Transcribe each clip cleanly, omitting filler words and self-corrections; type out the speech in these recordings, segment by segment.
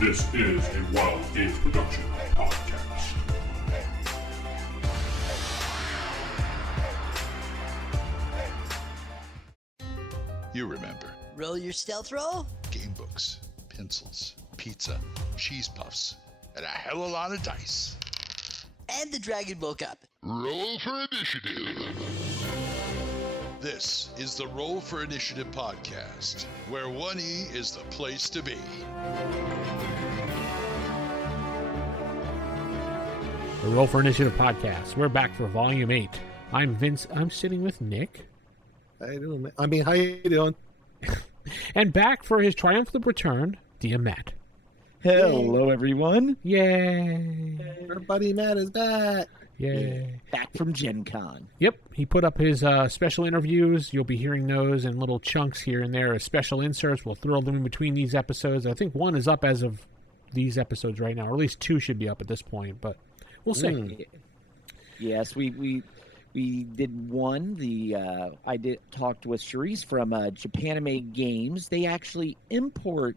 This is a Wild Games Production podcast. You remember. Roll your stealth roll? Game books, pencils, pizza, cheese puffs, and a hell of a lot of dice. And the dragon woke up. Roll for Initiative. This is the Roll for Initiative podcast, where 1E is the place to be. The Roll for Initiative podcast. We're back for Volume 8. I'm Vince. I'm sitting with Nick. How you doing, man? I mean, how you doing? And back for his triumphant return, DM Matt. Hello, everyone. Yay. Our buddy Matt is back. Yay. Back from Gen Con. Yep, he put up his special interviews. You'll be hearing those in little chunks here and there as special inserts. We'll throw them in between these episodes. I think one is up as of these episodes right now, or at least two should be up at this point, but we'll see. Yes, we did one. I talked with Charisse from Japanime Games. They actually import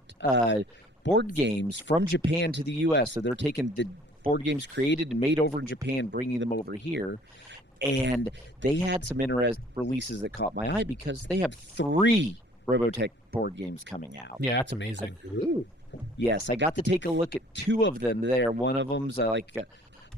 board games from Japan to the U.S., so they're taking the board games created and made over in Japan, bringing them over here. And they had some interesting releases that caught my eye because they have 3 Robotech board games coming out. Yeah, that's amazing. Ooh. Yes, I got to take a look at 2 of them there. One of them's like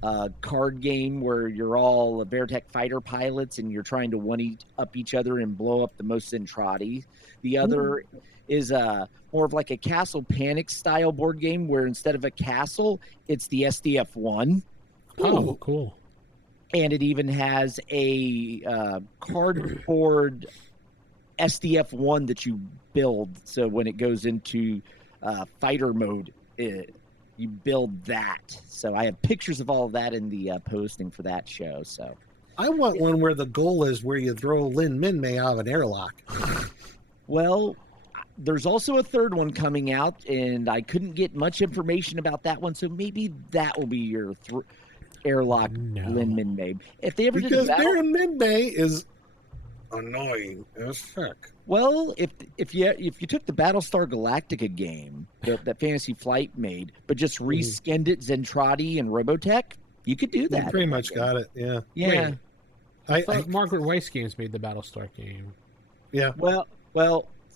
a card game where you're all Veritech fighter pilots and you're trying to one-up each other and blow up the most Zentradi. The other is more of like a Castle Panic style board game where instead of a castle, it's the SDF-1. Oh, cool. And it even has a cardboard SDF-1 that you build. So when it goes into fighter mode, you build that. So I have pictures of all of that in the posting for that show. So I want one where the goal is where you throw Lin Minmay out of an airlock. Well, there's also a third one coming out, and I couldn't get much information about that one, so maybe that will be your airlock Lin Minmay. If they ever Because did Lin Minmay is annoying as heck. well, if you took the Battlestar Galactica game that Fantasy Flight made, but just reskinned it Zentradi and Robotech, you could do that. You pretty much got it, yeah. Yeah. Wait. I thought Margaret Weiss Games made the Battlestar game. Yeah. Well,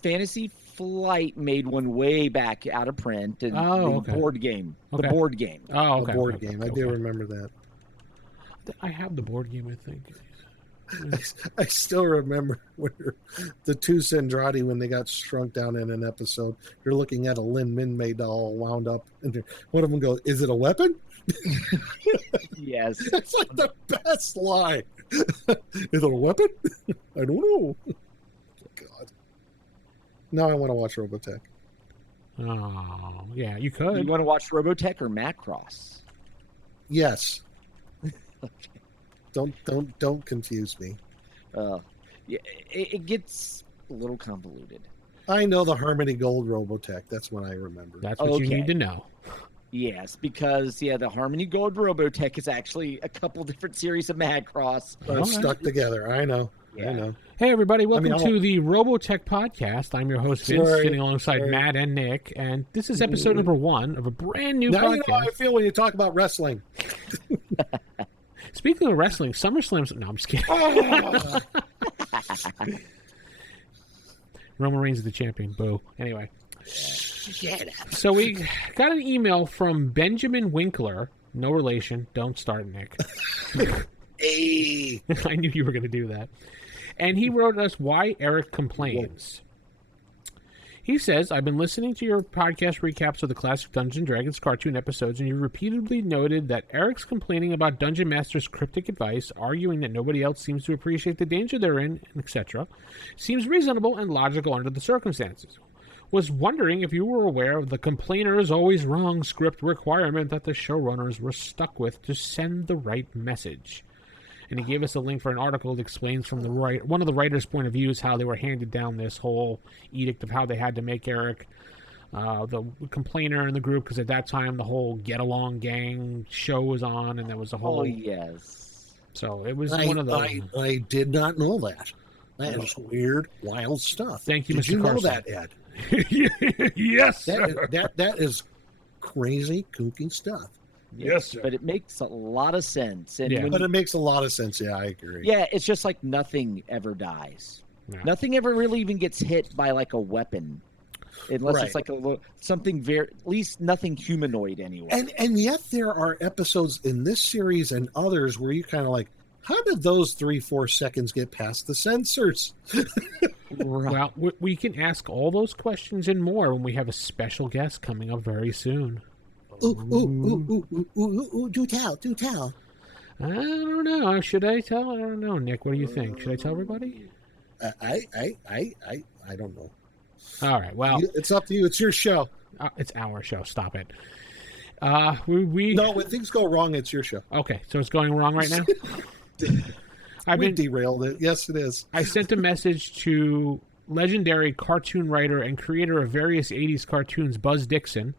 Fantasy Flight made one way back out of print, and the board game. Okay. The board game. Oh, okay. The board game. I do remember that. I have the board game, I think. I still remember when the 2 Zentradi, when they got shrunk down in an episode, you're looking at a Lin Minmay doll wound up, and one of them goes, "Is it a weapon?" Yes. It's like the best line. Is it a weapon? I don't know. God. Now I want to watch Robotech. Oh, yeah, you You could. want to watch Robotech or Macross? Yes. Don't confuse me. Yeah, it gets a little convoluted. I know the Harmony Gold Robotech. That's what I remember. That's what you Okay. need to know. Yes, because the Harmony Gold Robotech is actually a couple different series of Macross. But stuck together. I know. Yeah. I know. Hey, everybody. Welcome I to the Robotech podcast. I'm your host, Vince, Sorry. sitting alongside Sorry. Matt and Nick. And this is episode number 1 of a brand new Now podcast. you know how I feel when you talk about wrestling. Speaking of wrestling, SummerSlam's... No, I'm just kidding. Oh. Roman Reigns is the champion. Boo. Anyway. Shut up. So we got an email from Benjamin Winkler. No relation. Don't start, Nick. Hey. I knew you were going to do that. And he wrote us why Eric complains. He says, I've been listening to your podcast recaps of the classic Dungeons & Dragons cartoon episodes, and you repeatedly noted that Eric's complaining about Dungeon Master's cryptic advice, arguing that nobody else seems to appreciate the danger they're in, etc., seems reasonable and logical under the circumstances. Was wondering if you were aware of the complainer is always wrong script requirement that the showrunners were stuck with to send the right message. And he gave us a link for an article that explains from one of the writer's point of views how they were handed down this whole edict of how they had to make Eric the complainer in the group, because at that time the whole Get Along Gang show was on, and there was a whole... Oh, yes. So it was one of those... I did not know that. That is weird, wild stuff. Thank you, Did Mr. you Carson. know that, Ed? Yes, sir. That is crazy, kooky stuff. Yes, sir. But it makes a lot of sense. And Yeah. when But it makes a lot of sense. Yeah, I agree. yeah, it's just like nothing ever dies. Yeah. Nothing ever really even gets hit by like a weapon, unless Right. it's like something very, at least nothing humanoid anyway. And yet there are episodes in this series and others where you kind of like, how did those 3-4 seconds get past the censors? Well, we can ask all those questions and more when we have a special guest coming up very soon. Ooh, do tell. I don't know. Should I tell? I don't know, Nick. What do you think? Should I tell everybody? I don't know. All right. Well, It's up to you. It's your show. it's our show. Stop it. We No, when things go wrong, it's your show. Okay, so it's going wrong right now. We derailed it. Yes, it is. I sent a message to legendary cartoon writer and creator of various 80s cartoons, Buzz Dixon,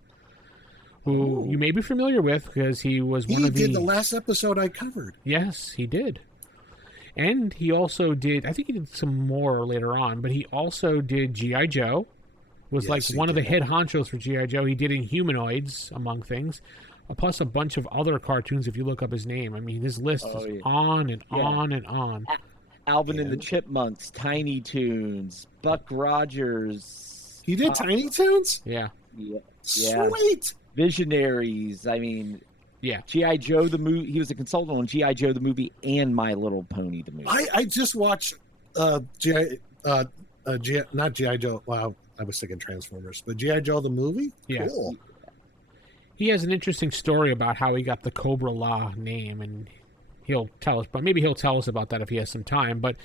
who you may be familiar with because he was one He of the... did the last episode I covered. Yes, he did. And he also did, I think he did some more later on, but he also did G.I. Joe, was Yes, like he one of the did. head honchos for G.I. Joe. He did Inhumanoids, among things, plus a bunch of other cartoons if you look up his name. I mean, his list is on and on and on. Alvin and the Chipmunks, Tiny Toons, Buck Rogers. He did Tiny Toons? Yeah. Yeah. Sweet. Visionaries. I mean, Yeah. G.I. Joe the movie. He was a consultant on G.I. Joe the movie and My Little Pony the movie. I just watched not G.I. Joe. Wow, I was thinking Transformers, but G.I. Joe the movie? Yeah. Cool. He has an interesting story about how he got the Cobra La name, and he'll tell us, but maybe he'll tell us about that if he has some time. But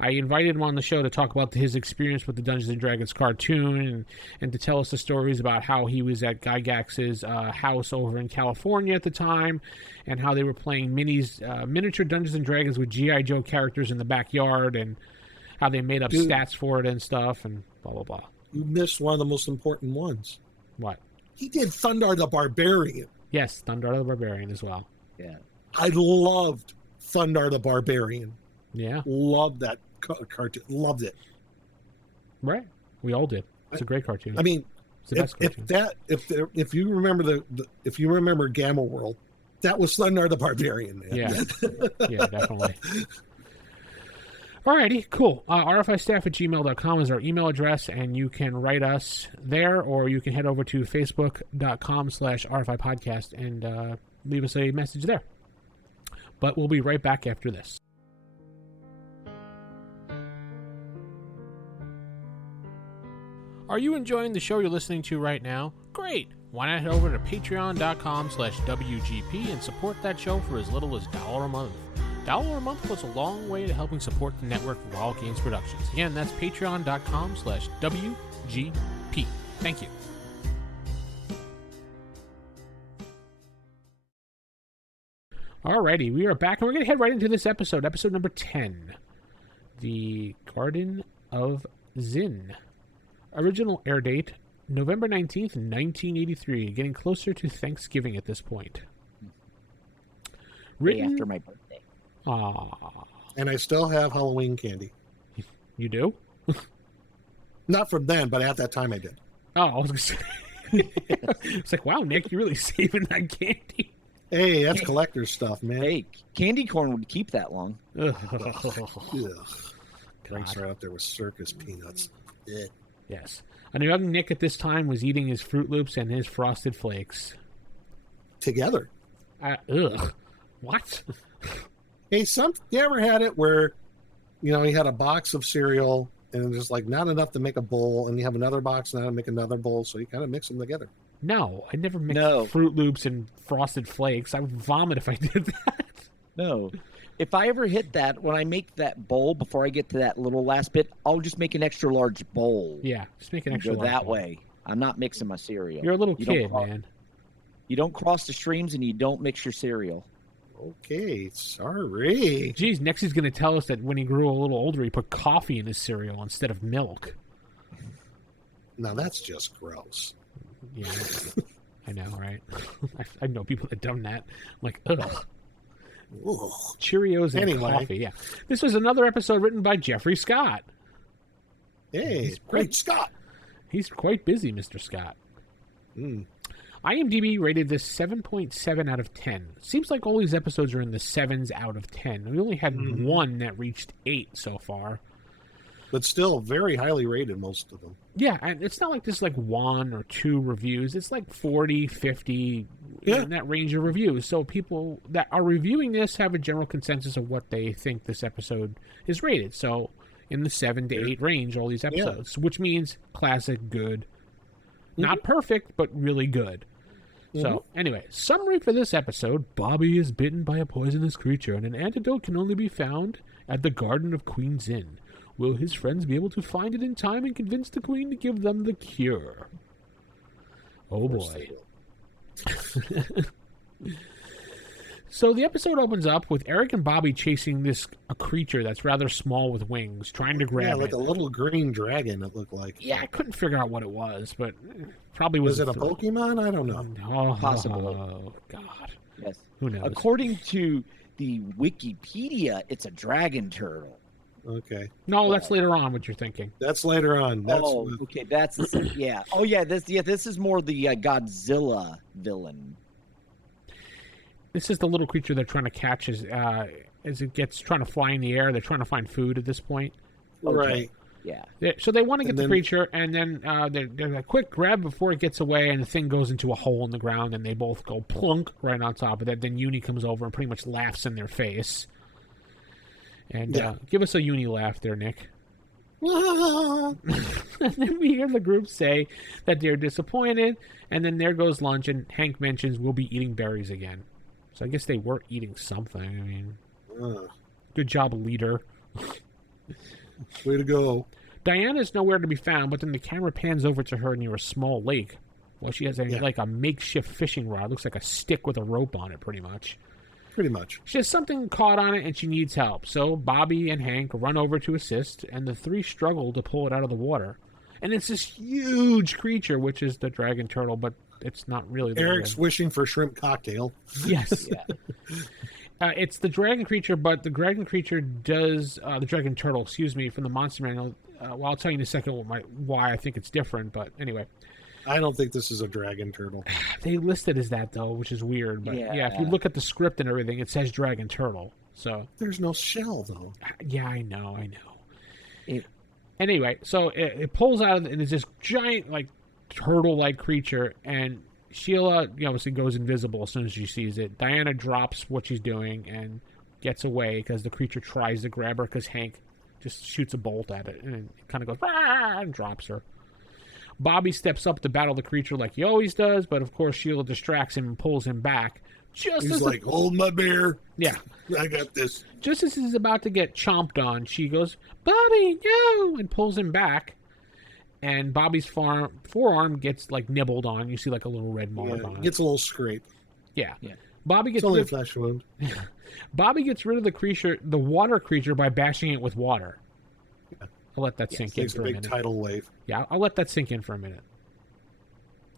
I invited him on the show to talk about his experience with the Dungeons and Dragons cartoon and to tell us the stories about how he was at Gygax's house over in California at the time and how they were playing miniature Dungeons and Dragons with G.I. Joe characters in the backyard and how they made up stats for it and stuff and blah, blah, blah. You missed one of the most important ones. What? He did Thundar the Barbarian. Yes, Thundar the Barbarian as well. Yeah. I loved Thundar the Barbarian. Yeah. Loved that cartoon. Loved it. Right. We all did. It's a great cartoon. I mean, It's the best cartoon. if you remember if you remember Gamma World, that was Thundar the Barbarian, man. Yeah. Yeah, definitely. Alrighty, cool. RFIstaff@gmail.com is our email address, and you can write us there, or you can head over to facebook.com/RFI Podcast and leave us a message there. But we'll be right back after this. Are you enjoying the show you're listening to right now? Great! Why not head over to patreon.com/WGP and support that show for as little as $1 a month. $1 a month goes a long way to helping support the network of Wild Games Productions. Again, that's patreon.com/WGP. Thank you. Alrighty, we are back and we're going to head right into this episode number 10. The Garden of Zinn. Original air date, November 19th, 1983. Getting closer to Thanksgiving at this point. Day after my birthday. And I still have Halloween candy. You do? Not from then, but at that time I did. Oh, I was going to say. It's like, wow, Nick, you're really saving that candy. Hey, that's collector's stuff, man. Hey, candy corn would keep that long. Ugh. Ugh. Ranks right up there with circus peanuts. Ugh. Yes. A young Nick at this time was eating his Fruit Loops and his Frosted Flakes. Together. Ugh. What? Hey, you ever had it where, you had a box of cereal and there's like not enough to make a bowl, and you have another box now to make another bowl, so you kind of mix them together. No, I never mixed Fruit Loops and Frosted Flakes. I would vomit if I did that. No. If I ever hit that, when I make that bowl, before I get to that little last bit, I'll just make an extra large bowl. Yeah, just make an extra go large that bowl. way. I'm not mixing my cereal. You're a little You kid, don't man. You don't cross the streams and you don't mix your cereal. Okay, sorry. Geez, next he's going to tell us that when he grew a little older, he put coffee in his cereal instead of milk. Now that's just gross. Yeah, I know, right? I know people that done that. I'm like, ugh. Ugh. Cheerios and Anyway. coffee, yeah. This was another episode written by Jeffrey Scott. Hey, He's great Scott. He's quite busy, Mr. Scott. Mm. IMDb rated this 7.7 out of 10. Seems like all these episodes are in the 7s out of 10. We only had one that reached 8 so far. But still very highly rated, most of them. Yeah, and it's not like this like 1 or 2 reviews. It's like 40, 50, in that range of reviews. So people that are reviewing this have a general consensus of what they think this episode is rated. So in the 7 to 8 range, all these episodes, which means classic, good. Not perfect, but really good. So, anyway, summary for this episode. Bobby is bitten by a poisonous creature, and an antidote can only be found at the Garden of Queen Zinn. Will his friends be able to find it in time and convince the queen to give them the cure? Oh, boy. So the episode opens up with Eric and Bobby chasing a creature that's rather small with wings, trying to grab it. Yeah, like a little green dragon, it looked like. Yeah, I couldn't figure out what it was, but probably was it a Pokemon? I don't know. Oh, Possibly. Oh, God. Yes. Who knows? According to the Wikipedia, it's a dragon turtle. Okay. No, that's later on what you're thinking. That's later on. That's okay. That's the yeah. Oh, yeah. This is more the Godzilla villain. This is the little creature they're trying to catch as it gets trying to fly in the air. They're trying to find food at this point. Okay. Right. Yeah. So they want to get the creature, and then they're like, quick grab before it gets away, and the thing goes into a hole in the ground, and they both go plunk right on top of that. Then Uni comes over and pretty much laughs in their face. And give us a Uni laugh there, Nick. And then we hear the group say that they're disappointed, and then there goes lunch, and Hank mentions we'll be eating berries again. So I guess they were eating something. I mean, good job, leader. Way to go. Diana's nowhere to be found, but then the camera pans over to her near a small lake. Well, she has like a makeshift fishing rod. Looks like a stick with a rope on it, pretty much. Pretty much. She has something caught on it, and she needs help. So Bobby and Hank run over to assist, and the three struggle to pull it out of the water. And it's this huge creature, which is the dragon turtle, but it's not really. Eric's wishing for shrimp cocktail. Yes. It's the dragon creature, but the dragon creature does the dragon turtle, excuse me, from the Monster Manual. Well, I'll tell you in a second why I think it's different. But anyway, I don't think this is a dragon turtle. They list it as that though, which is weird. But yeah, if you look at the script and everything, it says dragon turtle. So there's no shell though. Yeah, I know. Anyway, so it pulls out of and it's this giant like turtle-like creature, and Sheila obviously goes invisible as soon as she sees it. Diana drops what she's doing and gets away because the creature tries to grab her because Hank just shoots a bolt at it and it kind of goes and drops her. Bobby steps up to battle the creature like he always does, but of course Sheila distracts him and pulls him back. He's like, hold my bear. Yeah. I got this. Just as he's about to get chomped on, she goes, Bobby, no! And pulls him back. And Bobby's forearm gets like nibbled on. You see like a little red mark on it. Gets a little scrape. Yeah. Bobby gets it's only a flesh wound. Bobby gets rid of the water creature by bashing it with water. Yeah. I'll let that sink in for a minute. Big tidal wave. Yeah, I'll let that sink in for a minute.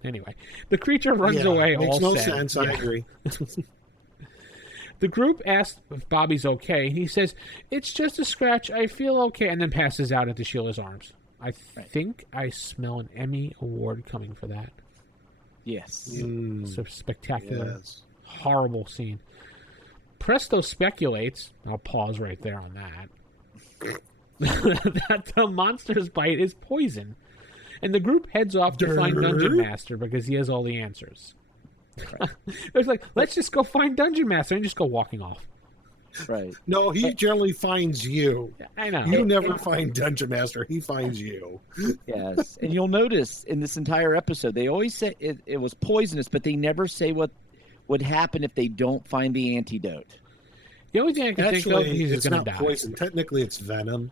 Anyway, the creature runs away all makes no sad. sense. I agree. The group asks if Bobby's okay, and he says, it's just a scratch. I feel okay, and then passes out into Sheila's arms. I think I smell an Emmy Award coming for that. Yes. It's a spectacular, horrible scene. Presto speculates, I'll pause right there on that, that the monster's bite is poison. And the group heads off to find Dungeon Master because he has all the answers. Right. It's like, let's just go find Dungeon Master and just go walking off. Right. No, he generally finds you. I know. You never find Dungeon Master. He finds you. Yes. And you'll notice in this entire episode, they always say it was poisonous, but they never say what would happen if they don't find the antidote. The only thing I can think of is he's going to die. Poison. Technically, it's venom.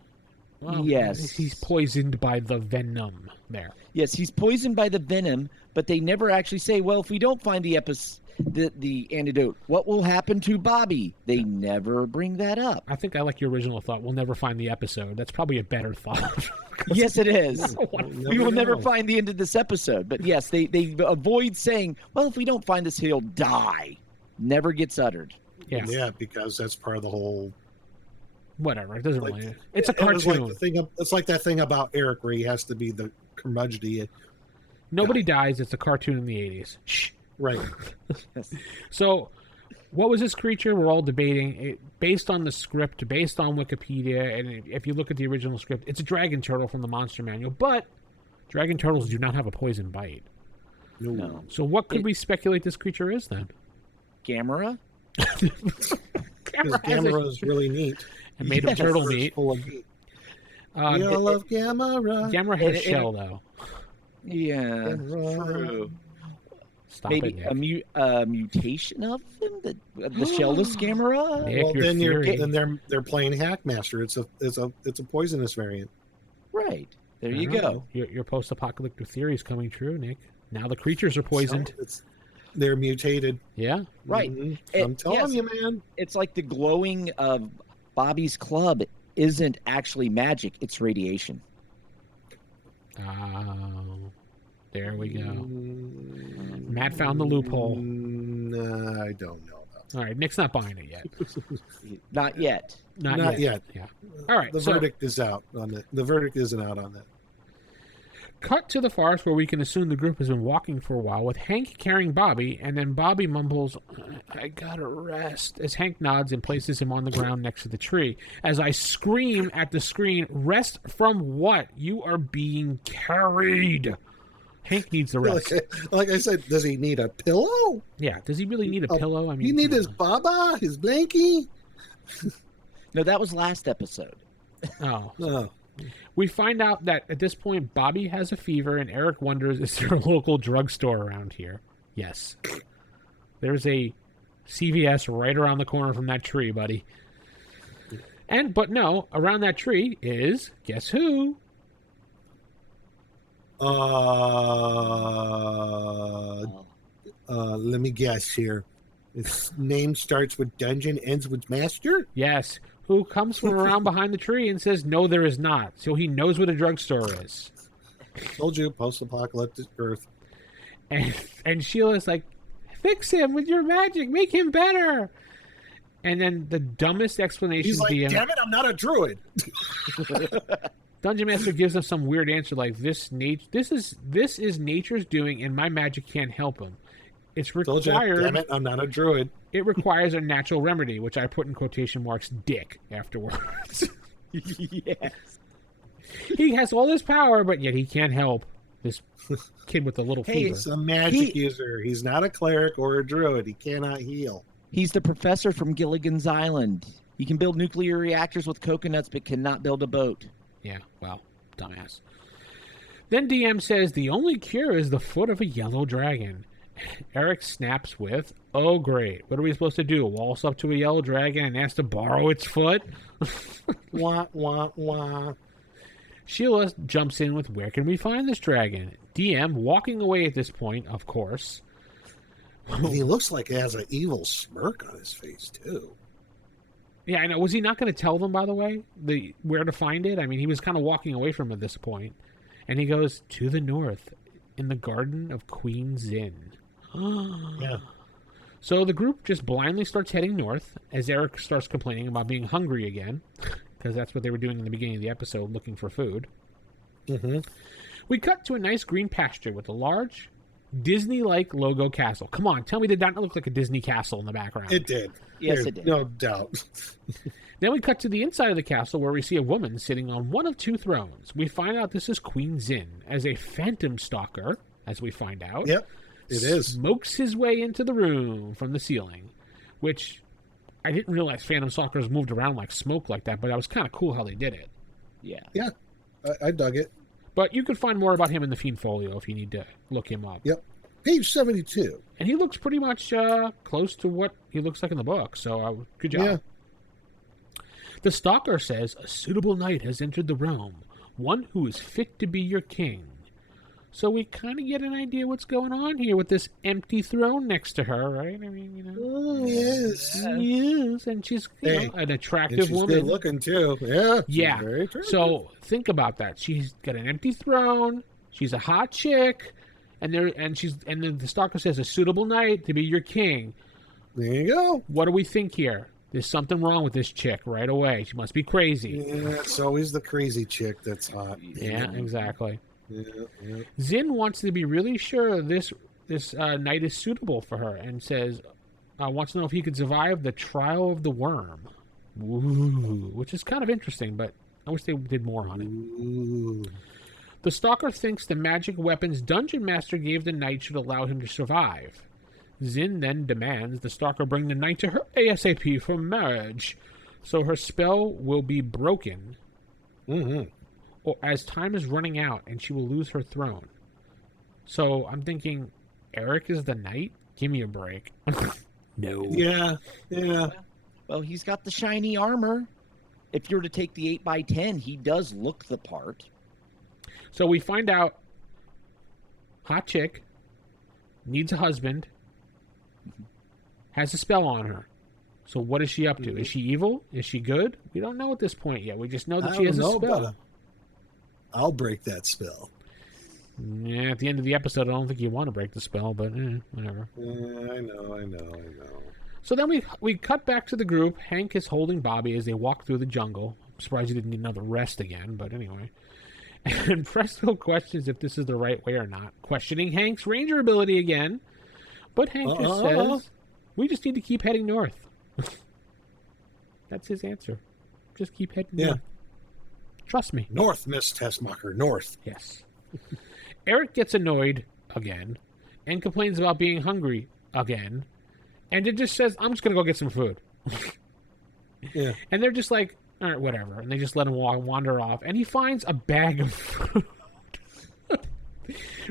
Well, yes. He's poisoned by the venom there. Yes, he's poisoned by the venom, but they never actually say, well, if we don't find the antidote, what will happen to Bobby? They never bring that up. I think I like your original thought. We'll never find the episode. That's probably a better thought. Yes, it is. We will never find the end of this episode. But yes, they avoid saying, well, if we don't find this, he'll die. Never gets uttered. Yeah, because that's part of the whole... Whatever. It doesn't really... It's a cartoon. It's like that thing about Eric where he has to be the curmudgeon. Nobody dies. It's a cartoon in the 80s. Shh. Right. So, what was this creature? We're all debating. Based on the script, based on Wikipedia, and if you look at the original script, it's a dragon turtle from the Monster Manual. But dragon turtles do not have a poison bite. No. So, what could we speculate this creature is then? Gamera? Because Gamera is really neat. And made of turtle meat. Full of meat. We all love Gamera. Gamera has shell, though. Yeah, Gamera. true. Stop Maybe it, Nick. a mutation of him, the shellless Gamera. Nick, Well, your theory. then they're playing Hackmaster. It's a poisonous variant. Right there, I you don't go. know. Your post-apocalyptic theory is coming true, Nick. Now the creatures are poisoned. So they're mutated. Yeah. Right. Mhm. It- I'm telling yes. you, man. It's like the glowing of Bobby's club isn't actually magic; it's radiation. Oh, there we go. Matt found the loophole. I don't know about All right, Nick's not buying it yet. Not yet. Not yet. Yeah. All right. The so verdict is out on it. The verdict isn't out on that. cut to the forest where we can assume the group has been walking for a while with Hank carrying Bobby, and then Bobby mumbles, "I gotta rest," as Hank nods and places him on the ground next to the tree. As I scream at the screen, "Rest from what? You are being carried." Hank needs the rest. Like I said, does he need a pillow? Yeah, does he really need a pillow? I mean, You need come his baba, his blankie. No, that was last episode. on. Oh. Oh, We find out that at this point, Bobby has a fever, and Eric wonders, is there a local drugstore around here? Yes. There's a CVS right around the corner from that tree, buddy. But no, around that tree is, guess who? let me guess here. Its name starts with dungeon, ends with master. Yes. Who comes from around behind the tree and says, no, there is not. So he knows what a drugstore is. Told you, post-apocalyptic Earth. And Sheila's like, fix him with your magic. Make him better. And then the dumbest explanation He's like, damn it, I'm not a druid. Dungeon Master gives him some weird answer like, this is nature's doing, and my magic can't help him. It's Told you, required. damn it, I'm not a druid. It requires a natural remedy, which I put in quotation marks, dick, afterwards. Yes. He has all this power, but yet he can't help this kid with a little fever. He's a magic user. He's not a cleric or a druid. He cannot heal. He's the professor from Gilligan's Island. He can build nuclear reactors with coconuts, but cannot build a boat. Yeah, well, dumbass. Then DM says the only cure is the foot of a yellow dragon. Eric snaps with, oh great, what are we supposed to do? Waltz up to a yellow dragon and ask to borrow its foot? Wah, wah, wah. Sheila jumps in with, where can we find this dragon? DM walking away at this point, of course. And he looks like he has an evil smirk on his face, too. Yeah, I know. Was he not going to tell them, by the way, where to find it? I mean, he was kind of walking away from it at this point. And he goes, to the north, in the Garden of Queen Zinn. Yeah. So the group just blindly starts heading north as Eric starts complaining about being hungry again, because that's what they were doing in the beginning of the episode, looking for food. Mm-hmm. We cut to a nice green pasture with a large Disney-like logo castle. Come on, tell me, did that not look like a Disney castle in the background? It did. Yes, There's it did. no doubt. Then we cut to the inside of the castle where we see a woman sitting on one of two thrones. We find out this is Queen Zinn as a phantom stalker, as we find out. Yep, it is. Smokes his way into the room from the ceiling, which I didn't realize phantom stalkers moved around like smoke like that, but that was kind of cool how they did it. Yeah. Yeah, I dug it. But you can find more about him in the Fiend Folio if you need to look him up. Yep. Page 72. And he looks pretty much close to what he looks like in the book, so good job. Yeah. The stalker says, a suitable knight has entered the realm, one who is fit to be your king. So we kind of get an idea what's going on here with this empty throne next to her, right? I mean, you know. Oh, yes. Yes, and she's an And attractive she's woman. good looking, too. Yeah. she's Yeah. Very attractive. So think about that. She's got an empty throne. She's a hot chick, and then the stalker says, a suitable knight to be your king. There you go. What do we think here? There's something wrong with this chick right away. She must be crazy. Yeah, it's always the crazy chick that's hot. Yeah, exactly. Yeah, yeah. Zinn wants to be really sure this this knight is suitable for her and says, wants to know if he could survive the trial of the worm. Ooh, which is kind of interesting, but I wish they did more on it. Ooh. The stalker thinks the magic weapons Dungeon Master gave the knight should allow him to survive. Zinn then demands the stalker bring the knight to her ASAP for marriage, so her spell will be broken or as time is running out and she will lose her throne. So I'm thinking, Eric is the knight? Give me a break. No. Yeah. Well, he's got the shiny armor. If you were to take the 8x10, he does look the part. So we find out hot chick needs a husband, has a spell on her. So what is she up to? Is she evil? Is she good? We don't know at this point yet. We just know that she has a spell. I'll break that spell. Yeah, at the end of the episode, I don't think you want to break the spell, but whatever. Yeah, I know. So then we cut back to the group. Hank is holding Bobby as they walk through the jungle. I'm surprised he didn't need another rest again, but anyway. And Presto questions if this is the right way or not, questioning Hank's ranger ability again. But Hank just says, we just need to keep heading north. That's his answer. Just keep heading north. Trust me. North, Miss Tessmacher, north. Yes. Eric gets annoyed again and complains about being hungry again. And it just says, I'm just going to go get some food. Yeah. And they're just like, all right, whatever. And they just let him wander off. And he finds a bag of food.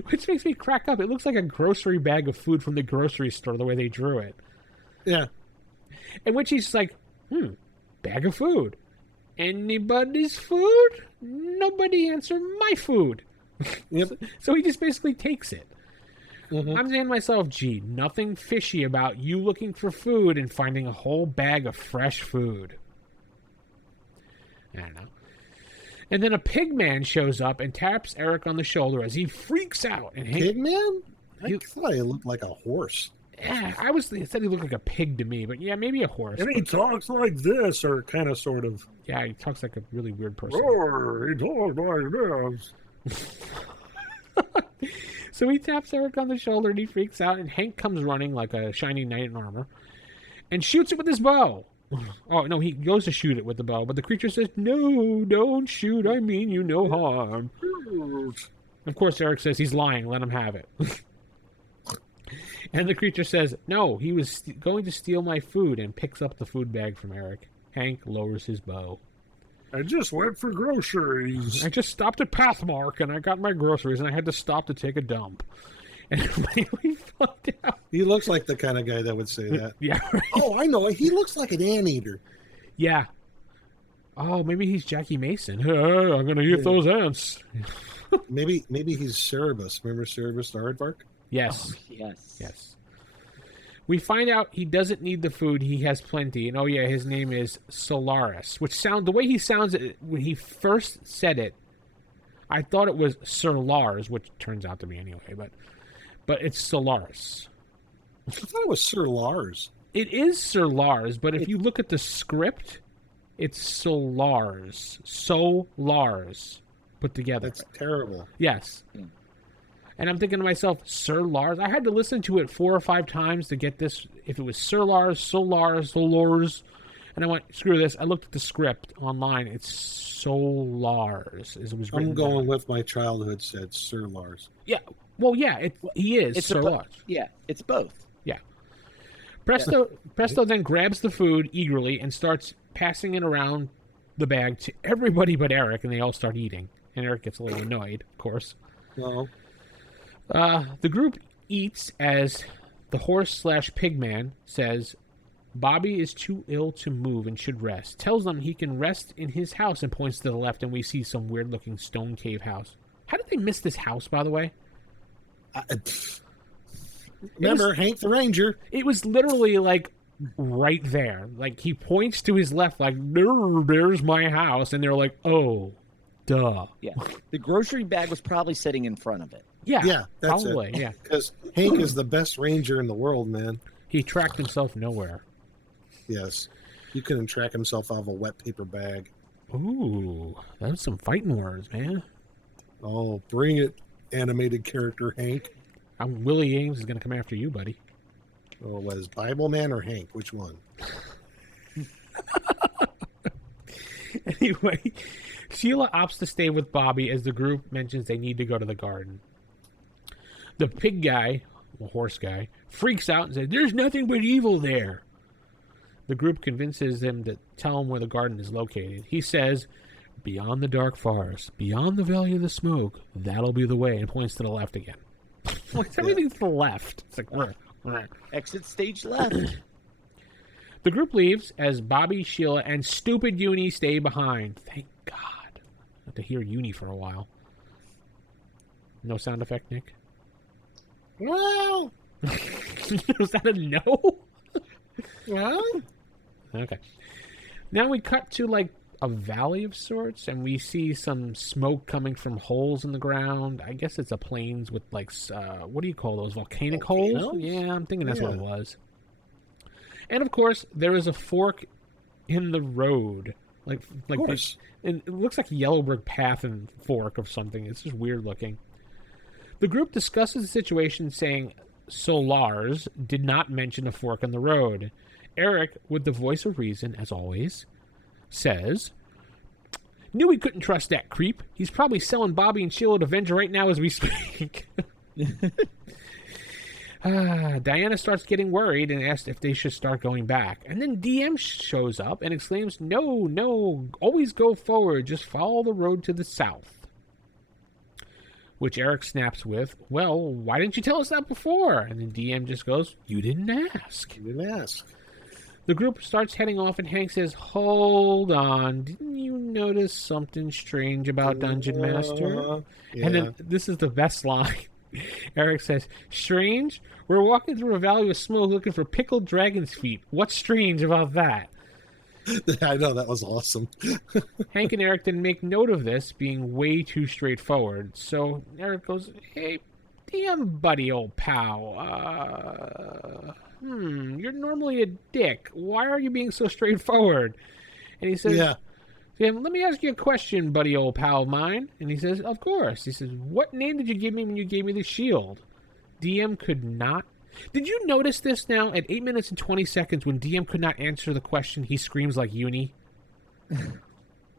Which makes me crack up. It looks like a grocery bag of food from the grocery store, the way they drew it. Yeah. In which he's like, bag of food. Anybody's food? Nobody answered my food. Yep. So he just basically takes it. Mm-hmm. I'm saying to myself, gee, nothing fishy about you looking for food and finding a whole bag of fresh food. I don't know. And then a pig man shows up and taps Eric on the shoulder as he freaks out. And Pig man? I thought he looked like a horse. Yeah, it said he looked like a pig to me, but yeah, maybe a horse. And he talks like this, or kind of, sort of. Yeah, he talks like a really weird person. He talks like this. So he taps Eric on the shoulder and he freaks out, and Hank comes running like a shiny knight in armor and shoots it with his bow. Oh, no, he goes to shoot it with the bow, but the creature says, no, don't shoot. I mean you no harm. Of course, Eric says he's lying. Let him have it. And the creature says, no, he was going to steal my food, and picks up the food bag from Eric. Hank lowers his bow. I just went for groceries. I just stopped at Pathmark, and I got my groceries, and I had to stop to take a dump. And we fucked out. He looks like the kind of guy that would say that. Yeah. Right. Oh, I know. He looks like an anteater. Yeah. Oh, maybe he's Jackie Mason. Hey, I'm going to eat those ants. Maybe he's Cerebus. Remember Cerebus the Aardvark? Yes. Oh, yes. We find out he doesn't need the food. He has plenty. And, his name is Solaris, which the way he sounds it, when he first said it, I thought it was Sir Lars, which turns out to be anyway, but it's Solaris. I thought it was Sir Lars. It is Sir Lars, but if you look at the script, it's Solars. Solars put together. That's terrible. Yes. And I'm thinking to myself, Sir Lars? I had to listen to it 4 or 5 times to get this. If it was Sir Lars, Solars. And I went, screw this. I looked at the script online. It's Solars. As it was written I'm going down. with my childhood said Sir Lars. Yeah. Well, yeah, he is It's Sir Lars. Yeah, it's both. Yeah. Presto then grabs the food eagerly and starts passing it around the bag to everybody but Eric, and they all start eating. And Eric gets a little annoyed, of course. No. The group eats as the horse/pigman says Bobby is too ill to move and should rest. Tells them he can rest in his house and points to the left, and we see some weird-looking stone cave house. How did they miss this house, by the way? Remember, Hank the Ranger. It was literally like right there. Like he points to his left, like there's my house, and they're like, "Oh, duh." Yeah, the grocery bag was probably sitting in front of it. Yeah, That's probably. it. Yeah, Because Hank is the best ranger in the world, man. he tracked himself nowhere. Yes, he couldn't track himself out of a wet paper bag. Ooh, that was some fighting words, man. Oh, bring it, animated character Hank. Willie Ames is going to come after you, buddy. Oh, was Bible Man or Hank? Which one? Anyway, Sheila opts to stay with Bobby as the group mentions they need to go to the garden. The pig guy, the horse guy, freaks out and says, "There's nothing but evil there." The group convinces him to tell him where the garden is located. He says, "Beyond the dark forest, beyond the valley of the smoke, that'll be the way," and points to the left again. Everything's to the left. It's like, Exit stage left. The group leaves as Bobby, Sheila, and stupid Uni stay behind. Thank God. I have to hear Uni for a while. No sound effect, Nick? Well, Was that a no? well, Okay. Now we cut to like a valley of sorts, and we see some smoke coming from holes in the ground. I guess it's a plains with like, what do you call those? Volcanic holes? Volcanoes? Yeah, I'm thinking that's what Yeah. it was. And of course, there is a fork in the road. Like of course. it looks like a yellow brick path and fork of something. It's just weird looking. The group discusses the situation, saying Solars did not mention a fork in the road. Eric, with the voice of reason, as always, says, "Knew we couldn't trust that creep. He's probably selling Bobby and Sheila to Avenger right now as we speak." Diana starts getting worried and asks if they should start going back. And then DM shows up and exclaims, No, always go forward. Just follow the road to the south." Which Eric snaps with, "Well, why didn't you tell us that before?" And then DM just goes, "You didn't ask." You didn't ask. The group starts heading off, and Hank says, "Hold on, didn't you notice something strange about Dungeon Master?" Yeah. And then this is the best line. Eric says, "Strange? We're walking through a valley of smoke looking for pickled dragon's feet. What's strange about that?" I know, that was awesome. Hank and Eric didn't make note of this being way too straightforward. So Eric goes, "Hey, DM buddy, old pal, you're normally a dick. Why are you being so straightforward?" And he says, Yeah. "Let me ask you a question, buddy, old pal of mine." And he says, "Of course." He says, "What name did you give me when you gave me the shield?" DM could not. Did you notice this now? At 8 minutes and 20 seconds, when DM could not answer the question, he screams like Uni.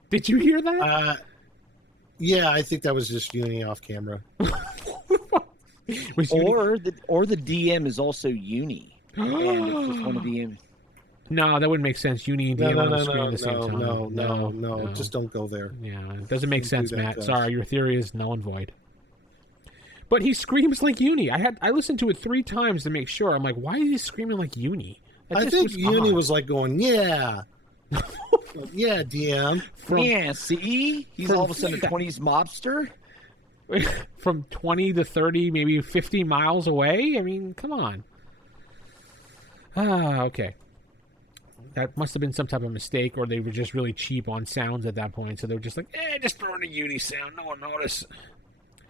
Did you hear that? Yeah, I think that was just Uni off camera. Was Uni- or the DM is also Uni. And it's just one of the No, that wouldn't make sense. Uni and DM on the screen at the same time. No. Just don't go there. Yeah, it doesn't make Don't sense, do that, Matt. guys. Sorry, your theory is null and void. But he screams like Uni. I listened to it 3 times to make sure. I'm like, why is he screaming like Uni? That I just think was Uni odd. was like going, yeah. Yeah, DM. yeah, see? He's all of a sudden a 20s mobster. From 20 to 30, maybe 50 miles away. I mean, come on. Okay. That must have been some type of mistake, or they were just really cheap on sounds at that point. So they were just like, just throw in a Uni sound. No one notice.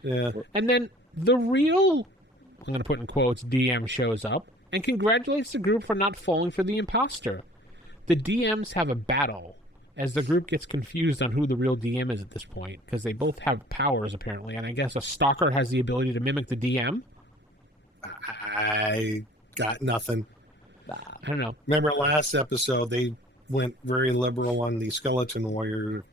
Yeah. And then the real, I'm going to put in quotes, DM shows up and congratulates the group for not falling for the imposter. The DMs have a battle as the group gets confused on who the real DM is at this point, because they both have powers apparently, and I guess a stalker has the ability to mimic the DM. I got nothing. I don't know. Remember last episode, they went very liberal on the skeleton warrior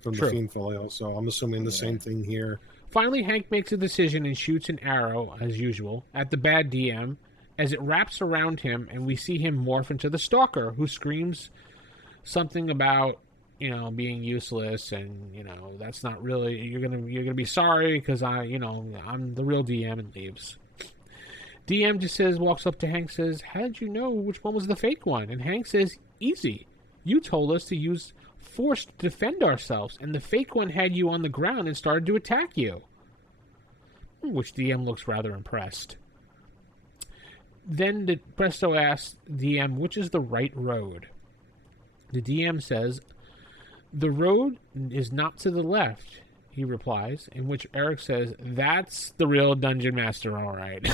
from True. the Fiend Folio, so I'm assuming the same thing here. Finally, Hank makes a decision and shoots an arrow, as usual, at the bad DM as it wraps around him, and we see him morph into the stalker, who screams something about, being useless, and, that's not really, you're gonna be sorry because I'm the real DM, and leaves. DM just walks up to Hank, says, "How did you know which one was the fake one?" And Hank says, "Easy. You told us to use force to defend ourselves, and the fake one had you on the ground and started to attack you." Which DM looks rather impressed. Then the Presto asks DM, which is the right road? The DM says, "The road is not to the left," he replies, in which Eric says, "That's the real Dungeon Master, all right."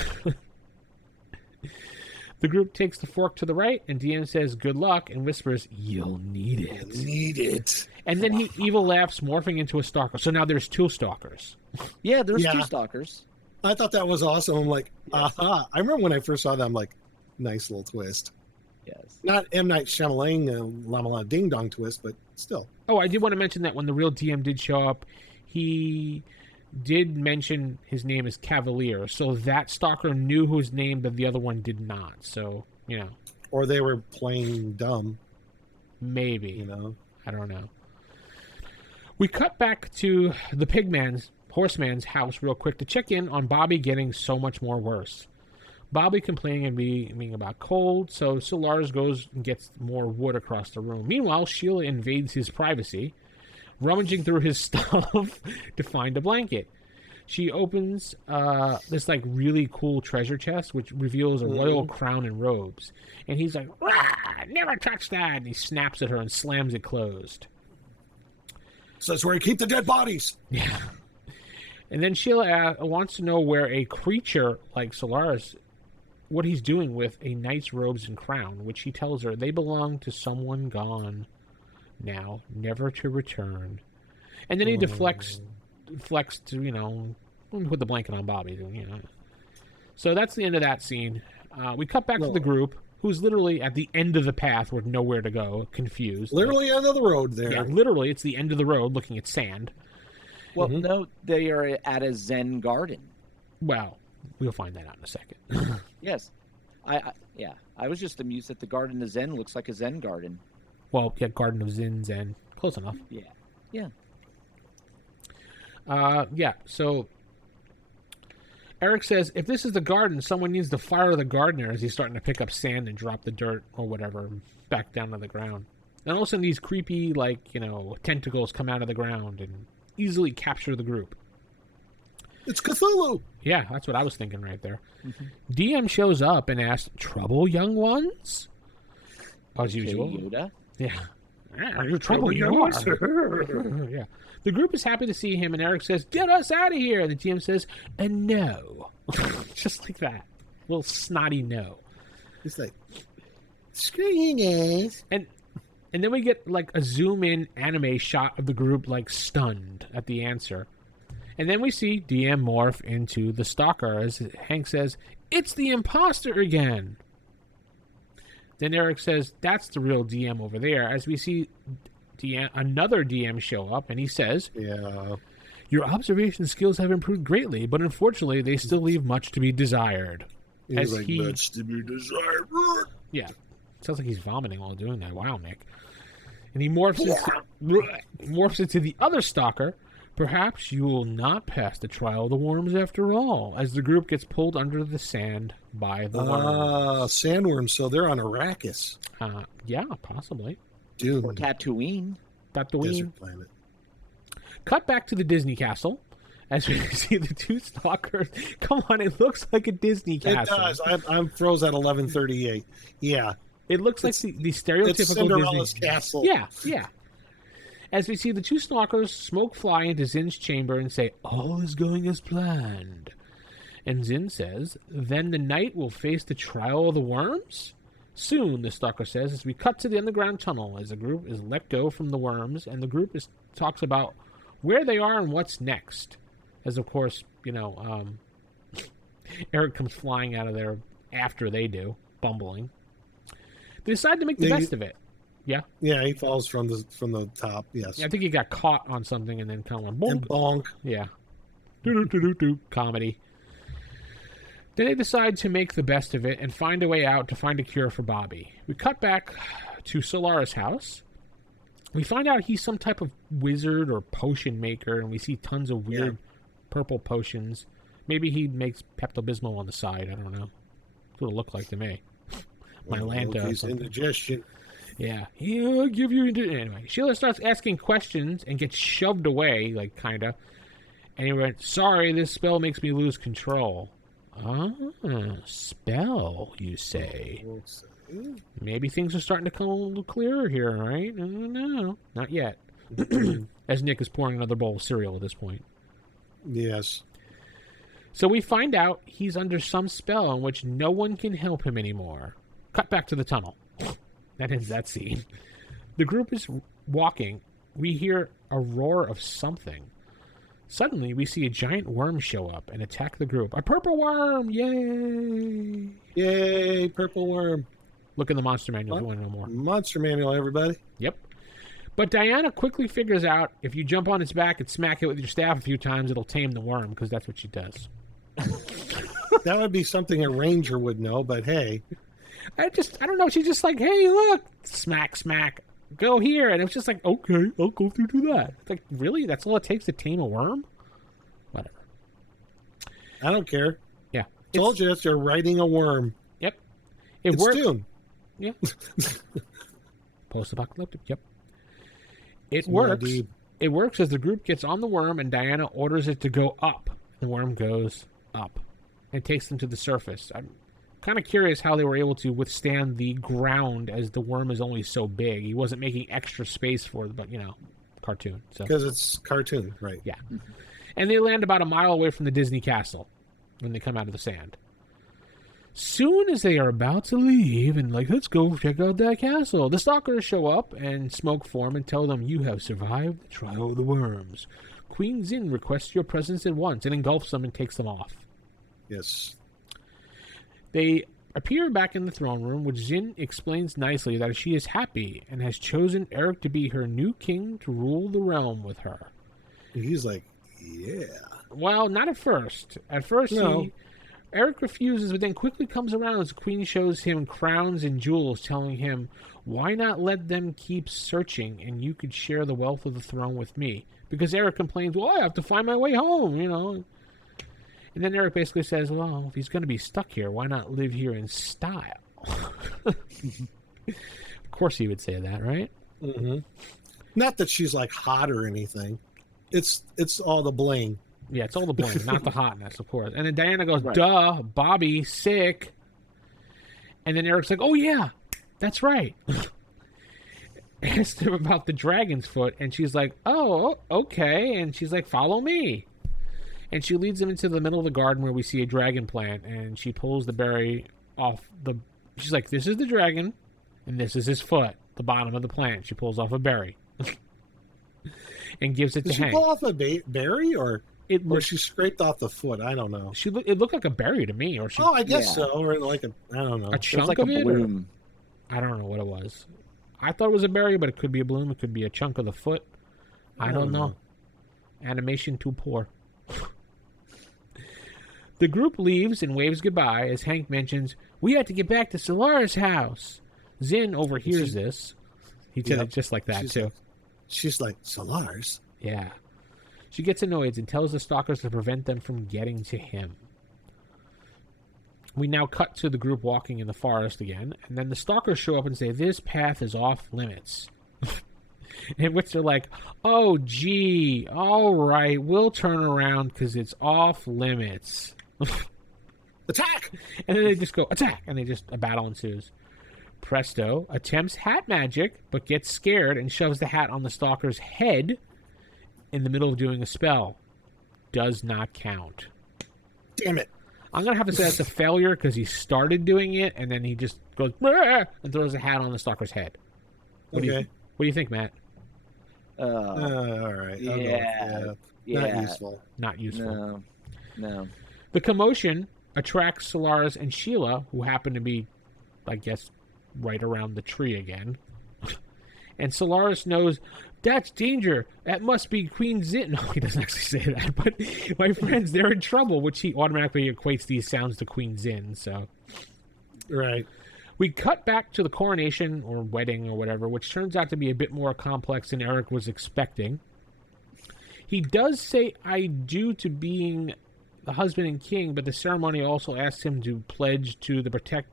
The group takes the fork to the right, and DM says, "Good luck," and whispers, "You'll need it." Need it. And then he evil laughs, morphing into a stalker. So now there's 2 stalkers. Yeah, there's Yeah. 2 stalkers. I thought that was awesome. I'm like, aha. I remember when I first saw that, I'm like, nice little twist. Yes. Not M. Night Shyamalan, Lama Ding Dong twist, but still. Oh, I did want to mention that when the real DM did show up, he did mention his name is Cavalier. So that stalker knew whose name, but the other one did not. So, Or they were playing dumb. Maybe. I don't know. We cut back to the horseman's house real quick to check in on Bobby getting so much more worse. Bobby complaining and being about cold, so Solaris goes and gets more wood across the room. Meanwhile, Sheila invades his privacy, rummaging through his stuff to find a blanket. She opens this really cool treasure chest, which reveals a royal crown and robes. And he's like, never touch that! And he snaps at her and slams it closed. So that's where you keep the dead bodies. Yeah. And then Sheila wants to know where a creature like Solaris, what he's doing with a knight's robes and crown, which he tells her they belong to someone gone now, never to return. And then he deflects to, put the blanket on Bobby. So that's the end of that scene. We cut back to the group, who's literally at the end of the path with nowhere to go, confused. Literally end of the road there. Yeah, literally, it's the end of the road looking at sand. Well, no, they are at a Zen garden. Well, we'll find that out in a second. Yes. I was just amused that the Garden of Zinn looks like a Zen garden. Well, yeah, Garden of Zinn, Zen. Close enough. Yeah. So Eric says, if this is the garden, someone needs to fire the gardener as he's starting to pick up sand and drop the dirt or whatever back down to the ground. And all of a sudden these creepy, tentacles come out of the ground and easily capture the group. It's Cthulhu! Yeah, that's what I was thinking right there. DM shows up and asks, trouble, young ones? As usual. Yoda? Yeah. Are you trouble, young ones? Yeah. The group is happy to see him, and Eric says, get us out of here! And the GM says, no. Just like that. Little snotty no. It's like, screw you guys. And then we get, a zoom-in anime shot of the group, stunned at the answer. And then we see DM morph into the stalker as Hank says, it's the imposter again. Then Eric says, that's the real DM over there, as we see another DM show up, and he says, yeah, your observation skills have improved greatly, but unfortunately they still leave much to be desired. He's much to be desired. Yeah. Sounds like he's vomiting while doing that. Wow, Nick. And he morphs into the other stalker. Perhaps you will not pass the trial of the worms after all, as the group gets pulled under the sand by the worms. Sandworms, so they're on Arrakis. Yeah, possibly. Dude. Or Tatooine. Desert planet. Cut back to the Disney castle, as we see the two stalkers. Come on, it looks like a Disney castle. It does. I'm froze at 11:38. Yeah. It looks like the stereotypical it's Cinderella's Disney castle. Yeah. As we see the two stalkers smoke fly into Zinn's chamber and say, all is going as planned. And Zinn says, then the knight will face the trial of the worms? Soon, the stalker says, as we cut to the underground tunnel as the group is let go from the worms, and the group talks about where they are and what's next. As, of course, Eric comes flying out of there after they do, bumbling. They decide to make the best of it. Yeah? Yeah, he falls from the top, yes. Yeah, I think he got caught on something and then kind of bonk. And bonk. Yeah. Do comedy. Then they decide to make the best of it and find a way out to find a cure for Bobby. We cut back to Solaris' house. We find out he's some type of wizard or potion maker, and we see tons of weird purple potions. Maybe he makes Pepto-Bismol on the side. I don't know. That's what it looked like to me. Mylanta. He's indigestion. Yeah. He'll give you... Anyway, Sheila starts asking questions and gets shoved away, kinda. And he went, sorry, this spell makes me lose control. Spell, you say? Maybe things are starting to come a little clearer here, right? I don't know. Not yet. As Nick is pouring another bowl of cereal at this point. Yes. So we find out he's under some spell in which no one can help him anymore. Cut back to the tunnel. That ends that scene. The group is walking. We hear a roar of something. Suddenly, we see a giant worm show up and attack the group. A purple worm! Yay! Yay, purple worm. Look in the monster manual if you want to know more. Monster manual, everybody. Yep. But Diana quickly figures out if you jump on its back and smack it with your staff a few times, it'll tame the worm, because that's what she does. That would be something a ranger would know, but hey. I don't know. She's just like, hey, look. Smack, smack. Go here. And it was just like, okay, I'll go through to that. It's like, really? That's all it takes to tame a worm? Whatever. I don't care. Yeah. Told you that you're riding a worm. Yep. It's worked. Dune. Yeah. Post-apocalyptic. Yep. It works. Indeed. It works as the group gets on the worm and Diana orders it to go up. The worm goes up and takes them to the surface. I'm kind of curious how they were able to withstand the ground as the worm is only so big. He wasn't making extra space for it, but, cartoon. So Because it's cartoon, right? yeah. And they land about a mile away from the Disney castle when they come out of the sand. Soon as they are about to leave and let's go check out that castle, the stalkers show up and smoke form and tell them, you have survived the trial of the worms. Queen Zinn requests your presence at once and engulfs them and takes them off. Yes. They appear back in the throne room, which Zinn explains nicely that she is happy and has chosen Eric to be her new king to rule the realm with her. He's like, yeah. Well, not at first. At first, No. Eric refuses, but then quickly comes around as the queen shows him crowns and jewels, telling him, why not let them keep searching and you could share the wealth of the throne with me? Because Eric complains, well, I have to find my way home, And then Eric basically says, well, if he's going to be stuck here, why not live here in style? Of course he would say that, right? Mm-hmm. Not that she's hot or anything. It's all the bling. Yeah, it's all the bling, not the hotness, of course. And then Diana goes, Right. duh, Bobby, sick. And then Eric's like, oh, yeah, that's right. Asked him about the dragon's foot, and she's like, oh, okay. And she's like, follow me. And she leads him into the middle of the garden where we see a dragon plant, and she pulls the berry off the... She's like, this is the dragon, and this is his foot, the bottom of the plant. She pulls off a berry and gives it Did to she Hank. pull off a berry or she scraped off the foot? I don't know. It looked like a berry to me, or she... I guess Yeah. so. Or I don't know. A It was chunk like of a it? Or, bloom. I don't know what it was. I thought it was a berry, but it could be a bloom. It could be a chunk of the foot. I don't know. Animation too poor. The group leaves and waves goodbye as Hank mentions, we had to get back to Solara's house. Zinn overhears this. He said it just like that, too. She's like, Solars? Yeah. She gets annoyed and tells the stalkers to prevent them from getting to him. We now cut to the group walking in the forest again, and then the stalkers show up and say, this path is off limits. In which they're like, oh, gee, all right, we'll turn around because it's off limits. Attack! And then they just go, attack! And a battle ensues. Presto attempts hat magic, but gets scared and shoves the hat on the stalker's head in the middle of doing a spell. Does not count. Damn it. I'm going to have to say that's a failure because he started doing it and then he just goes "Brr!" and throws a hat on the stalker's head. What do you think, Matt? All right. Yeah. Not useful. Not useful. No. The commotion attracts Solaris and Sheila, who happen to be, I guess, right around the tree again. And Solaris knows, that's danger. That must be Queen Zinn. No, he doesn't actually say that. But my friends, they're in trouble, which he automatically equates these sounds to Queen Zinn. So, Right. we cut back to the coronation or wedding or whatever, which turns out to be a bit more complex than Eric was expecting. He does say I do to being the husband and king, but the ceremony also asks him to pledge to protect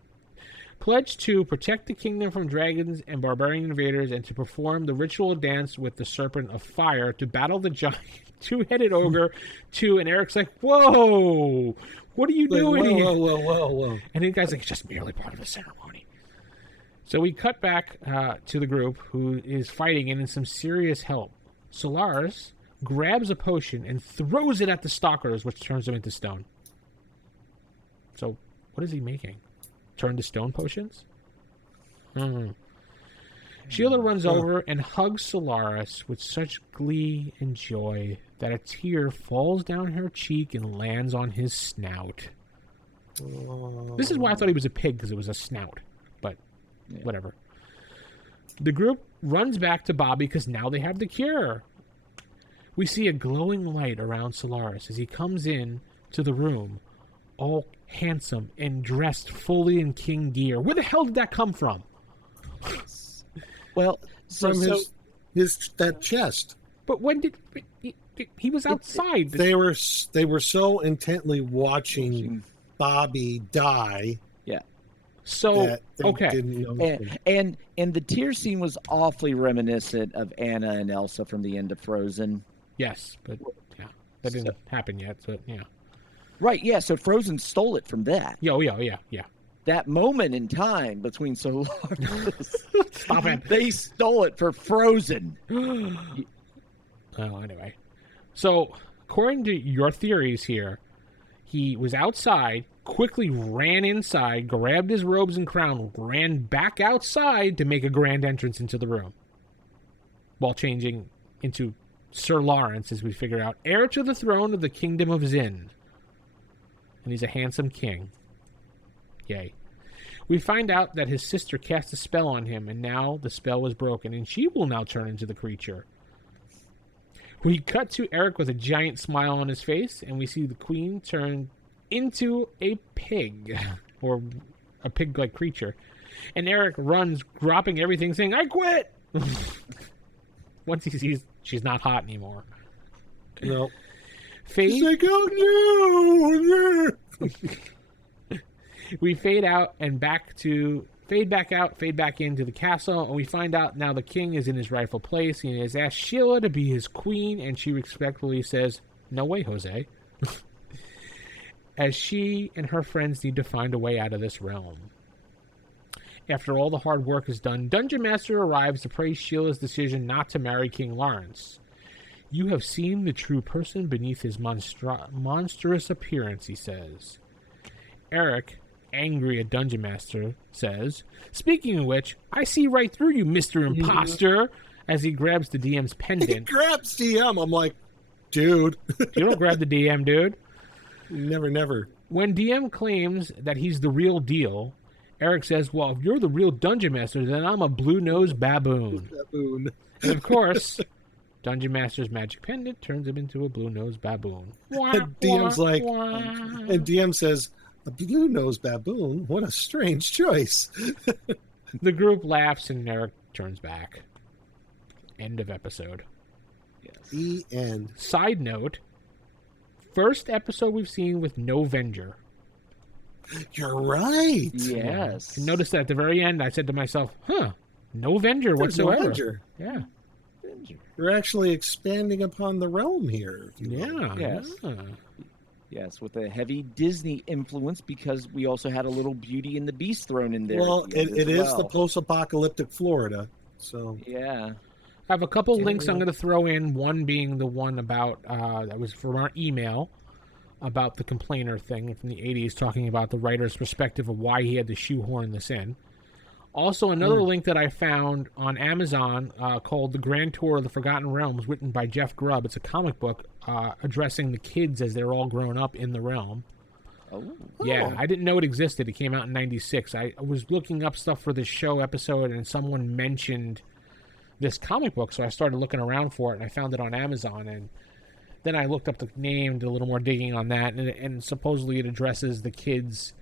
the kingdom from dragons and barbarian invaders, and to perform the ritual dance with the serpent of fire to battle the giant two-headed ogre. And Eric's like, whoa, what are you doing here? Whoa. And the guy's like, it's just merely part of the ceremony. So we cut back to the group, who is fighting and in some serious help. Solaris grabs a potion and throws it at the stalkers, which turns them into stone. So what is he making? Turn to stone potions? Sheila runs over and hugs Solaris with such glee and joy that a tear falls down her cheek and lands on his snout. This is why I thought he was a pig, because it was a snout. But whatever. The group runs back to Bobby because now they have the cure. We see a glowing light around Solaris as he comes in to the room, all handsome and dressed fully in king gear. Where the hell did that come from? Well, From his that chest. But when did he was outside? They were so intently watching Bobby die. Yeah. So that they didn't know. And the tear scene was awfully reminiscent of Anna and Elsa from the end of Frozen. Yes, but that didn't happen yet. So yeah. Right. Yeah. So Frozen stole it from that. Yeah. That moment in time between Solaris. Stop it. They stole it for Frozen. Oh, anyway. So, according to your theories here, he was outside, quickly ran inside, grabbed his robes and crown, ran back outside to make a grand entrance into the room, while changing into Sir Lawrence, as we figure out, heir to the throne of the Kingdom of Zinn. And he's a handsome king. Yay. We find out that his sister cast a spell on him, and now the spell was broken, and she will now turn into the creature. We cut to Eric with a giant smile on his face, and we see the queen turn into a pig, or a pig-like creature. And Eric runs, dropping everything, saying, "I quit!" Once he sees she's not hot anymore. No. Fade. Like, oh no! We fade out and fade back out, fade back into the castle, and we find out now the king is in his rightful place. He has asked Sheila to be his queen, and she respectfully says, "No way, Jose." As she and her friends need to find a way out of this realm. After all the hard work is done, Dungeon Master arrives to praise Sheila's decision not to marry King Lawrence. "You have seen the true person beneath his monstrous appearance," he says. Eric, angry at Dungeon Master, says, "Speaking of which, I see right through you, Mr. Imposter," as he grabs the DM's He pendant. grabs DM. I'm like, dude. You don't grab the DM, dude. Never. When DM claims that he's the real deal, Eric says, "Well, if you're the real Dungeon Master, then I'm a blue-nosed baboon." Baboon. And of course, Dungeon Master's magic pendant turns him into a blue-nosed baboon. And DM's like, and DM says, "A blue-nosed baboon? What a strange choice." The group laughs and Eric turns back. End of episode. Yes. The end. Side note, first episode we've seen with no Venger. You're right. Yes. Notice that at the very end, I said to myself, no Venger There's no whatsoever. Avenger. Yeah. We're actually expanding upon the realm here. if you will. Yeah. Yes. Yeah. Yes, with a heavy Disney influence, because we also had a little Beauty and the Beast thrown in there. Well, at the end it as is the post-apocalyptic Florida. So Yeah. I have a couple links yeah. I'm going to throw in. One being the one about, that was from our email, about the complainer thing from the 80s, talking about the writer's perspective of why he had to shoehorn this in. Also, another link that I found on Amazon called The Grand Tour of the Forgotten Realms, written by Jeff Grubb. It's a comic book addressing the kids as they're all grown up in the realm. Oh. Yeah, I didn't know it existed. It came out in 96. I was looking up stuff for this show episode, and someone mentioned this comic book, so I started looking around for it, and I found it on Amazon, and then I looked up the name, did a little more digging on that, and supposedly it addresses the kids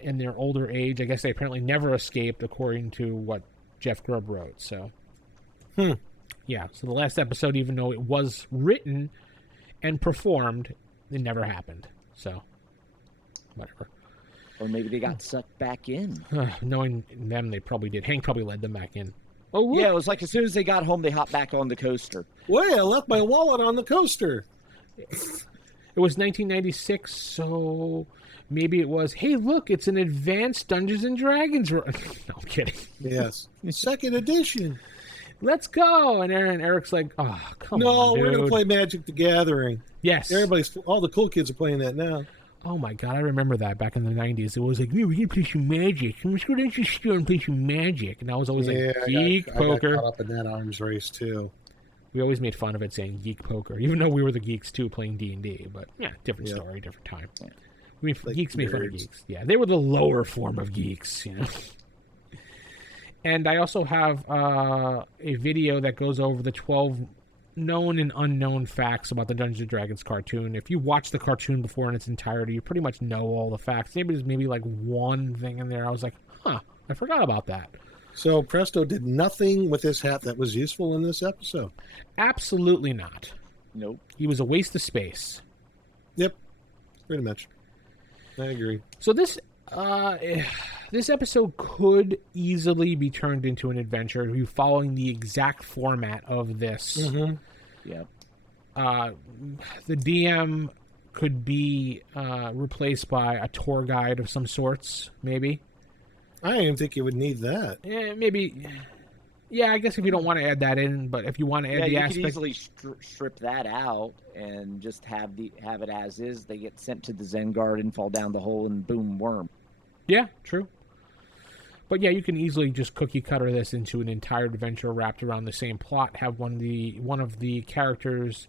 in their older age. I guess they apparently never escaped, according to what Jeff Grubb wrote. So, yeah. So the last episode, even though it was written and performed, it never happened. So, whatever. Or maybe they got sucked back in. Knowing them, they probably did. Hank probably led them back in. Oh, look. Yeah, it was like as soon as they got home, they hopped back on the coaster. Wait, I left my wallet on the coaster. It was 1996, so maybe it was, hey, look, it's an advanced Dungeons and Dragons. No, I'm kidding. Yes. Second edition. Let's go. And Eric's like, oh, come on, No, dude. we're going to play Magic the Gathering. Yes. All the cool kids are playing that now. Oh my god, I remember that back in the 90s. It was like, we can play some Magic. Let's go down to the store and play some Magic. And I was always like, Geek I Poker. got caught up in that arms race too. We always made fun of it saying Geek Poker, even though we were the geeks too playing D&D. But yeah, different story, different time. I mean, Like geeks made fun of nerds. geeks. Yeah, they were the lower form of geeks, you know. And I also have a video that goes over the 12 known and unknown facts about the Dungeons & Dragons cartoon. If you watch the cartoon before in its entirety, you pretty much know all the facts. Maybe there's like one thing in there I was like, I forgot about that. So Presto did nothing with his hat that was useful in this episode. Absolutely not. Nope. He was a waste of space. Yep, pretty much. I agree. So this episode could easily be turned into an adventure. You following the exact format of this. Mm-hmm. Yep. The DM could be replaced by a tour guide of some sorts, maybe. I didn't even think you would need that. Maybe. Yeah, I guess if you don't want to add that in, but if you want to add the you aspect, could easily strip that out and just have it as is. They get sent to the Zen Garden, fall down the hole, and boom, worm. yeah, true. But yeah, you can easily just cookie cutter this into an entire adventure wrapped around the same plot. Have one of the characters,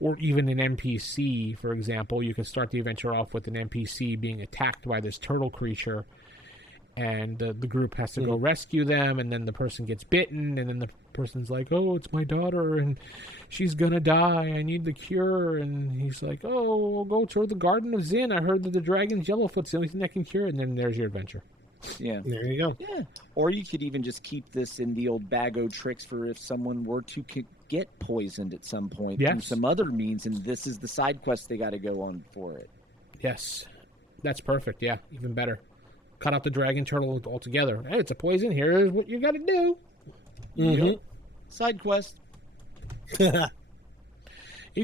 or even an NPC, for example. You can start the adventure off with an NPC being attacked by this turtle creature, and the group has to go rescue them, and then the person gets bitten, and then the person's like, oh, it's my daughter, and she's gonna die, I need the cure, and he's like, oh, we'll go to the Garden of Zinn, I heard that the dragon's Yellowfoot's the only thing that can cure it, and then there's your adventure. Yeah. There you go. Yeah. Or you could even just keep this in the old bag o' tricks for if someone were to get poisoned at some point through some other means, and this is the side quest they got to go on for it. Yes, that's perfect. Yeah, even better. Cut out the dragon turtle altogether. Hey, it's a poison. Here's what you got to do. Mm-hmm. Yep. Side quest. You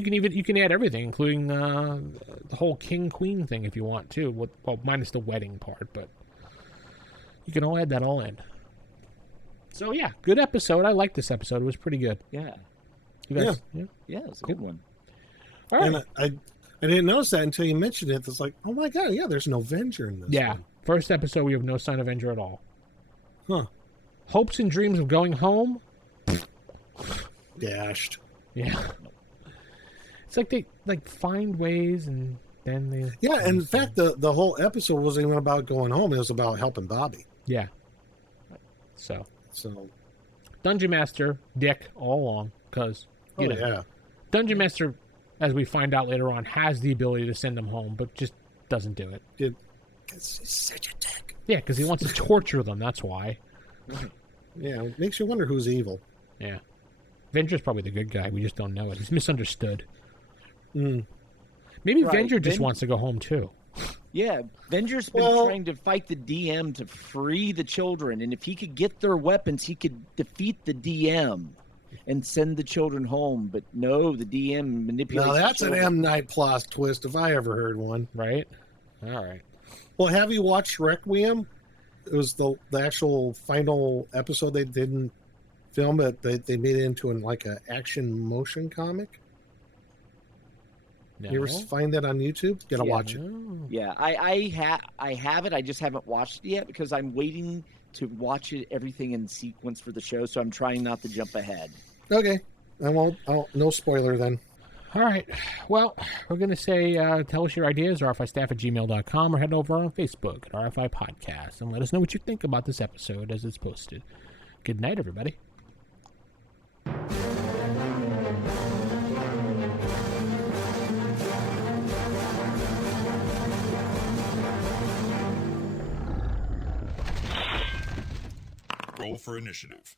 can add everything, including the whole king queen thing if you want to. Well, minus the wedding part, but you can all add that all in. So yeah, good episode. I liked this episode. It was pretty good. Yeah. You guys, Yeah, it's a good one. All right. And I didn't notice that until you mentioned it. It's like, oh my god, yeah, there's no Avenger in this. Yeah. one. First episode, we have no sign of Avenger at all. Huh. Hopes and dreams of going home. Dashed. Yeah. It's like they find ways and then they. Yeah, and in fact, the whole episode wasn't even about going home. It was about helping Bobby. Yeah. So. So. Dungeon Master, dick all along, because you know, yeah. Dungeon Master, as we find out later on, has the ability to send them home, but just doesn't do it. Because he's such a dick. Yeah, because he wants to torture them. That's why. Yeah, it makes you wonder who's evil. Yeah, Venger's probably the good guy. We just don't know it. He's misunderstood. Mm. Maybe Right. Venger just wants to go home too. Yeah, Venger's been trying to fight the DM to free the children, and if he could get their weapons, he could defeat the DM and send the children home. But no, the DM manipulates. Now that's the an children. M. Night plot twist if I ever heard one. Right? All right. Well, have you watched Requiem? It was the actual final episode. They didn't film it. They made it into an action motion comic. No. You ever find that on YouTube? You gotta watch it. No. Yeah, I have it. I just haven't watched it yet because I'm waiting to watch it everything in sequence for the show. So I'm trying not to jump ahead. Okay, I won't. No spoiler then. All right. Well, we're going to say tell us your ideas, rfistaff@gmail.com, or head over on Facebook at RFI Podcast and let us know what you think about this episode as it's posted. Good night, everybody. Roll for initiative.